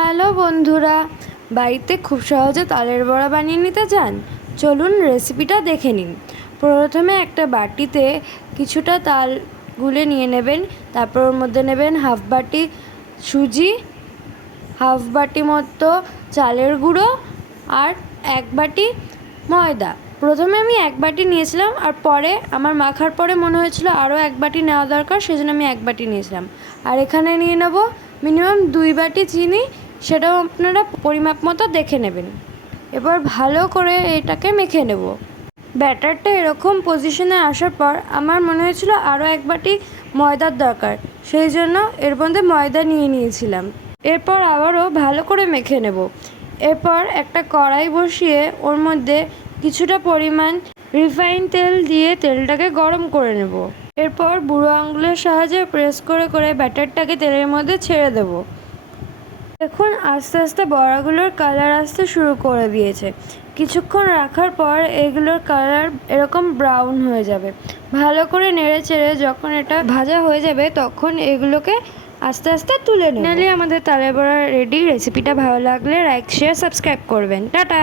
Hello বন্ধুরা, বাড়িতে খুব সহজে তালের বড়া বানিয়ে নিতে চান? চলুন রেসিপিটা দেখে নিন। প্রথমে একটা বাটিতে কিছুটা তাল গুলে নিয়ে নেবেন। তারপর ওর মধ্যে নেবেন হাফ বাটি সুজি, হাফ বাটি মতো চালের গুঁড়ো আর এক বাটি ময়দা। প্রথমে আমি এক বাটি নিয়েছিলাম, আর পরে আমার মাখার পরে মনে হয়েছিল আরও এক বাটি নেওয়া দরকার, সেজন্য আমি এক বাটি নিয়েছিলাম। আর এখানে নিয়ে নেব মিনিমাম 2 বাটি চিনি, সেটাও আপনারা পরিমাপ মতো দেখে নেবেন। এবার ভালো করে এটাকে মেখে নেব। ব্যাটারটা এরকম পজিশনে আসার পর আমার মনে হয়েছিল আরও এক বাটি ময়দার দরকার, সেই জন্য এর মধ্যে ময়দা নিয়ে নিয়েছিলাম। এরপর আবারও ভালো করে মেখে নেব। এরপর একটা কড়াই বসিয়ে ওর মধ্যে কিছুটা পরিমাণ রিফাইন তেল দিয়ে তেলটাকে গরম করে নেব। এরপর বুড়ো আঙুলের সাহায্যে প্রেস করে করে ব্যাটারটাকে তেলের মধ্যে ছেড়ে দেব। দেখুন আস্তে আস্তে বড়াগুলোর কালার আসতে শুরু করে দিয়েছে। কিছুক্ষণ রাখার পর এগুলোর কালার এরকম ব্রাউন হয়ে যাবে। ভালো করে নেড়ে চেড়ে যখন এটা ভাজা হয়ে যাবে তখন এগুলোকে আস্তে আস্তে তুলে নেব। ফাইনালি আমাদের তালের বড়া রেডি। রেসিপিটা ভালো লাগলে লাইক, শেয়ার, সাবস্ক্রাইব করবেন। টাটা।